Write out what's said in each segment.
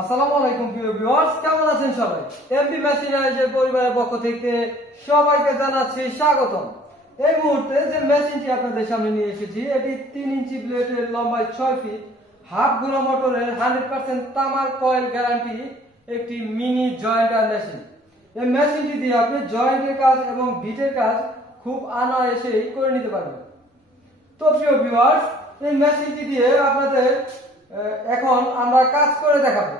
আসসালামু আলাইকুম প্রিয় ভিউয়ার্স, কেমন আছেন সবাই? এমবি মেশিনারিজের পরিবারের পক্ষ থেকে সবাইকে জানাচ্ছি স্বাগতম। এই মুহূর্তে যে মেশিনটি আপনাদের সামনে নিয়ে এসেছি, এটি 3 ইঞ্চি ব্লেডের লম্বায় 6 ফিট, হাফ ঘোরা মোটরের 100% তামার কয়েল গ্যারান্টি একটি মিনি জয়েন্টার মেশিন। এই মেশিনটি দিয়ে আপনি জয়েন্টের কাজ এবং বিটের কাজ খুব অনায়াসেই করে নিতে পারবেন। তো প্রিয় ভিউয়ার্স, এই মেশিনটি দিয়ে আপনাদের এখন আমরা কাজ করে দেখাবো।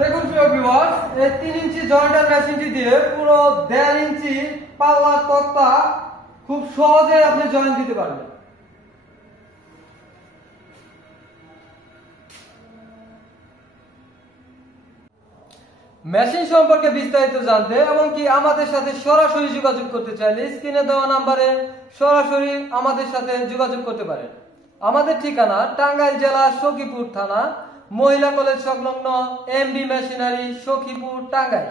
দেখুন প্রিয় ভিউয়ার্স, এই 3 ইঞ্চি জয়েন্টার মেশিনটি দিয়ে পুরো 1.5 ইঞ্চি পাল্লার তক্তা খুব সহজে আপনি জয়েন্ট দিতে পারবেন। মেশিন সম্পর্কে বিস্তারিত জানতে এবং কি আমাদের সাথে সরাসরি যোগাযোগ করতে চাইলে স্ক্রিনে দেওয়া নম্বরে সরাসরি আমাদের সাথে যোগাযোগ করতে পারেন। আমাদের ঠিকানা টাঙ্গাইল জেলা সখীপুর থানা, মহিলা কলেজ সংলগ্ন এমবি মেশিনারি, সখীপুর, টাঙ্গাইল।